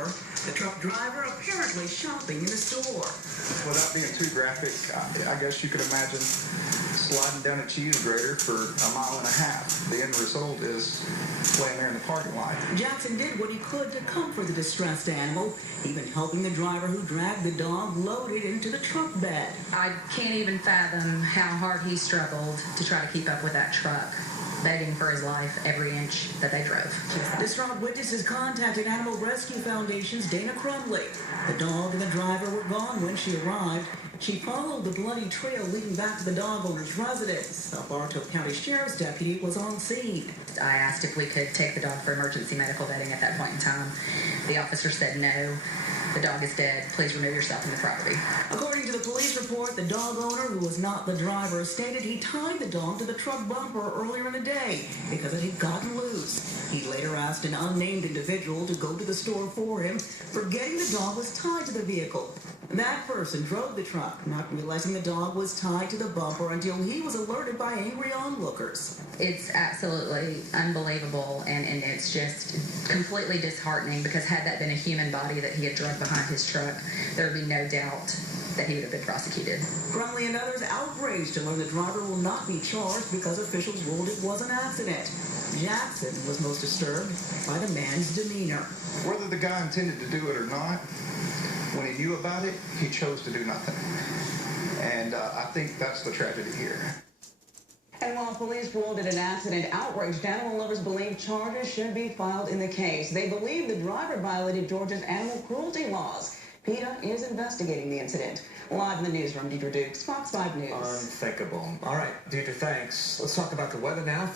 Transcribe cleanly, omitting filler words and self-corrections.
bumper, the truck driver apparently shopping in the store. Without being too graphic, I guess you could imagine sliding down a cheese grater for 1.5 miles. The end result is laying there in the parking lot. Jackson did what he could to comfort the distressed animal, even helping the driver who dragged the dog loaded into the truck bed. I can't even fathom how hard he struggled to try to keep up with that truck, begging for his life every inch that they drove. Distraught witnesses contacted Animal Rescue Foundation's Dana Crumley. The dog and the driver were gone when she arrived. She followed the bloody trail leading back to the dog owner's residence. A Bartow County Sheriff's deputy was on scene. I asked if we could take the dog for emergency medical vetting at that point in time. The officer said no. The dog is dead. Please remove yourself from the property. According to the police report, the dog owner, who was not the driver, stated he tied the dog to the truck bumper earlier in the day because it had gotten loose. He later asked an unnamed individual to go to the store for him, forgetting the dog was tied to the vehicle. That person drove the truck, not realizing the dog was tied to the bumper until he was alerted by angry onlookers. It's absolutely unbelievable, and it's just completely disheartening, because had that been a human body that he had drugged behind his truck, there would be no doubt that he would have been prosecuted. Crumley and others outraged to learn the driver will not be charged because officials ruled it was an accident. Jackson was most disturbed by the man's demeanor. Whether the guy intended to do it or not, when he knew about it, he chose to do nothing. And I think that's the tragedy here. And while police ruled it an accident, outraged animal lovers believe charges should be filed in the case. They believe the driver violated Georgia's animal cruelty laws. PETA is investigating the incident. Live in the newsroom, Deidre Dukes, Fox 5 News. Unthinkable. All right, Deidre, thanks. Let's talk about the weather now.